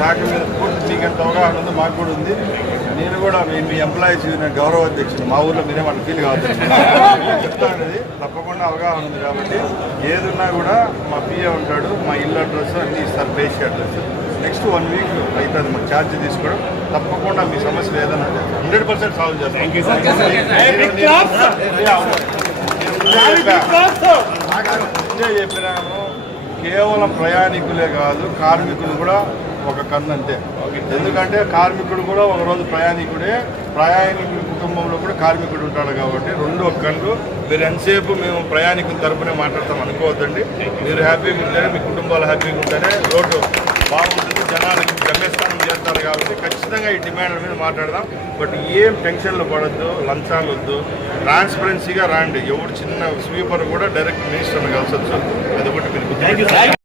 శాఖ మీద పూర్తి మీకు ఎంత అవగాహన ఉందో మాకు కూడా ఉంది. నేను కూడా మీ ఎంప్లాయీస్ గౌరవ అధ్యక్షుడు మా ఊర్లో మీరేమన్నా ఫీల్ కావద్దు. చెప్తాను అది తప్పకుండా అవగాహన ఉంది కాబట్టి ఏదున్నా కూడా మా పిఏ ఉంటాడు మా ఇల్లు అడ్రస్ అన్ని ఇస్తారు basic address next one week అవుతుంది మాకు ఛార్జ్ తీసుకోవడం. తప్పకుండా మీ సమస్యలు ఏదైనా హండ్రెడ్ పర్సెంట్ సాల్వ్ చేస్తాం. ముందే చెప్పినాను. కేవలం ప్రయాణికులే కాదు కార్మికులు కూడా ఒక కన్ను అంతే. ఎందుకంటే కార్మికుడు కూడా ఒక రోజు ప్రయాణికుడే ప్రయాణికుడి కుటుంబంలో కూడా కార్మికుడు ఉంటాడు కాబట్టి రెండు ఒక కన్ను మీరు ఎంతసేపు మేము ప్రయాణికుల తరపునే మాట్లాడతాం అనుకోవద్దండి. మీరు హ్యాపీగా ఉంటేనే మీ కుటుంబాలు హ్యాపీగా ఉంటేనే రోడ్డు బాగుంటుంది జనాలకి గమ్యస్థానం చేస్తారు కాబట్టి ఖచ్చితంగా ఈ డిమాండ్ల మీద మాట్లాడదాం. బట్ ఏం టెన్షన్లు పడద్దు లంచాలు వద్దు. ట్రాన్స్పరెన్సీగా రాండి. ఎవరు చిన్న స్వీపర్ కూడా డైరెక్ట్ మినిస్టర్ని కలిసొచ్చు అది ఒకటి మీరు